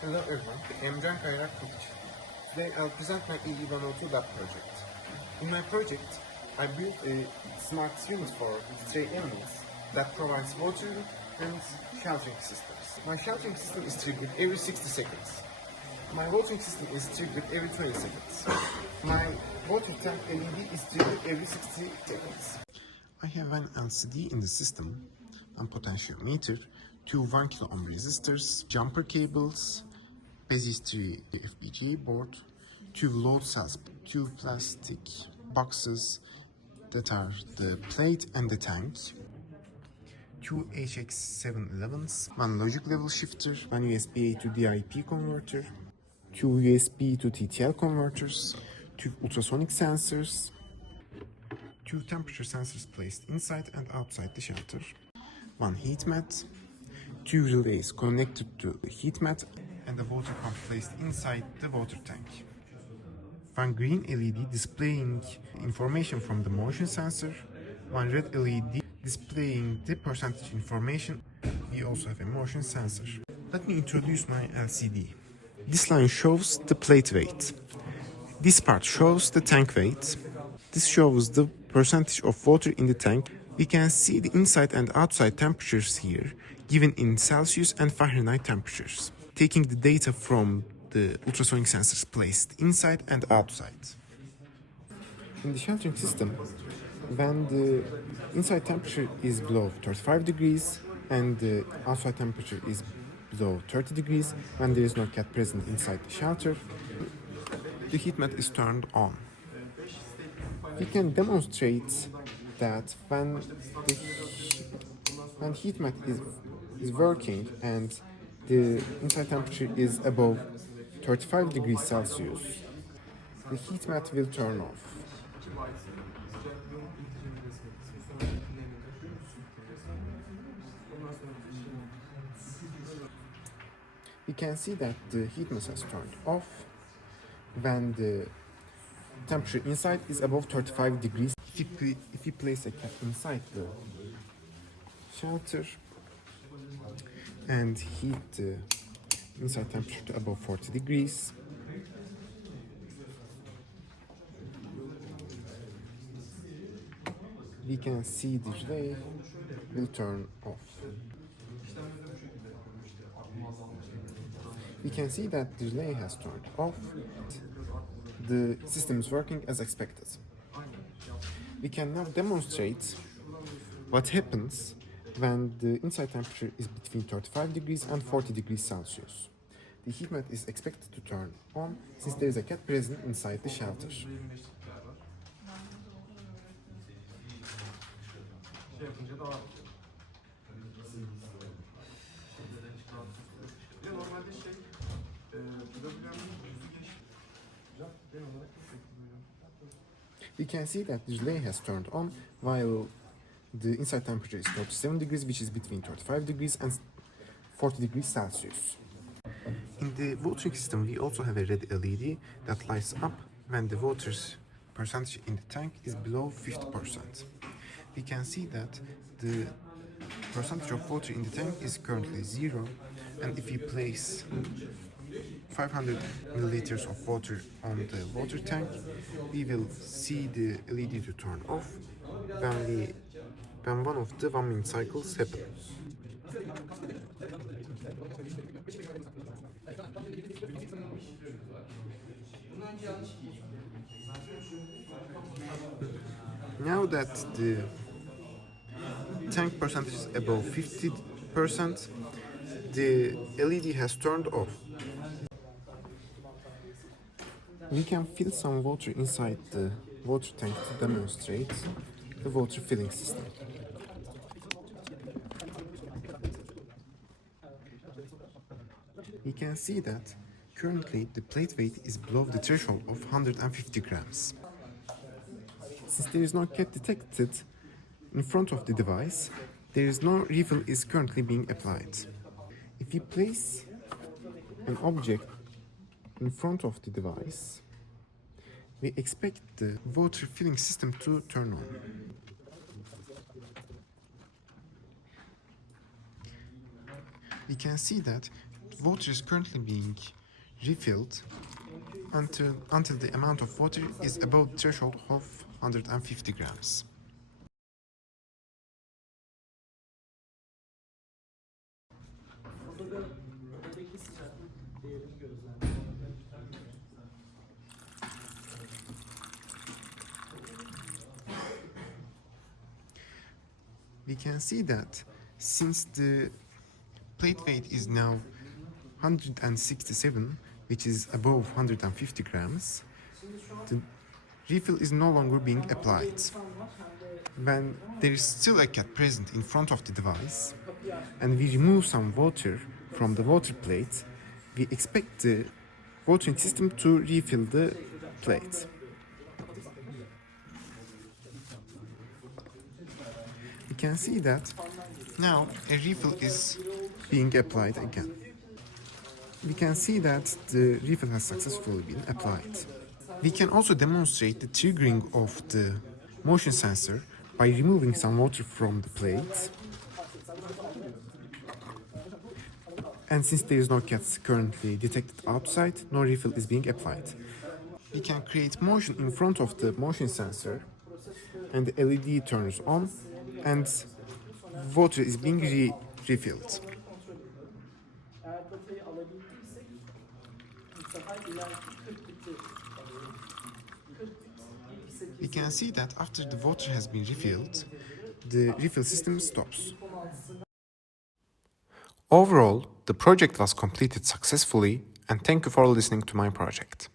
Hello everyone, I'm Kayra Kılıç. Today I'll present my EE102 lab project. In my project, I built a smart unit for stray animals that provides water and sheltering systems. My sheltering system is triggered every 60 seconds. My watering system is triggered every 20 seconds. My water tank LED is triggered every 60 seconds. I have an LCD in the system, one potentiometer, two 1 kilo ohm resistors, jumper cables, Base3 FPGA board, two load cells, two plastic boxes that are the plate and the tank, two HX711s, one logic level shifter, one USB to DIP converter, two USB to TTL converters, two ultrasonic sensors, two temperature sensors placed inside and outside the shelter, one heat mat, two relays connected to the heat mat, and a water pump placed inside the water tank. One green LED displaying information from the motion sensor, one red LED displaying the percentage information. We also have a motion sensor. Let me introduce my LCD. This line shows the plate weight. This part shows the tank weight. This shows the percentage of water in the tank. We can see the inside and outside temperatures here, given in Celsius and Fahrenheit temperatures, taking the data from the ultrasonic sensors placed inside and outside. In the sheltering system, when the inside temperature is below 35 degrees and the outside temperature is below 30 degrees, when there is no cat present inside the shelter, the heat mat is turned on. We can demonstrate that when heat mat is working and the inside temperature is above 35 degrees Celsius, the heat mat will turn off. We can see that the heat mat has turned off when the temperature inside is above 35 degrees. If we place a cat inside the shelter and heat the inside temperature to above 40 degrees, we can see the relay will turn off. We can see that the relay has turned off. The system is working as expected. We can now demonstrate what happens when the inside temperature is between 35 degrees and 40 degrees Celsius. The heat mat is expected to turn on since there is a cat present inside the shelter. We can see that the relay has turned on while the inside temperature is 47 degrees, which is between 35 degrees and 40 degrees Celsius. In the watering system, we also have a red LED that lights up when the water's percentage in the tank is below 50%. We can see that the percentage of water in the tank is currently 0, and if we place 500 milliliters of water on the water tank, we will see the LED to turn off when one of the 1 minute cycles happen. Now that the tank percentage is above 50%, the LED has turned off. We can fill some water inside the water tank to demonstrate the water filling system. We can see that currently the plate weight is below the threshold of 150 grams. Since there is no cat detected in front of the device, there is no refill is currently being applied. If we place an object in front of the device, we expect the water filling system to turn on. We can see that water is currently being refilled until the amount of water is above the threshold of 150 grams. We can see that since the plate weight is now 167, which is above 150 grams, the refill is no longer being applied. When there is still a cat present in front of the device and we remove some water from the water plate, we expect the watering system to refill the plate. We can see that now a refill is being applied again. We can see that the refill has successfully been applied. We can also demonstrate the triggering of the motion sensor by removing some water from the plate. And since there is no cats currently detected outside, no refill is being applied. We can create motion in front of the motion sensor and the LED turns on and water is being refilled. We can see that after the water has been refilled, the refill system stops. Overall, the project was completed successfully, and thank you for listening to my project.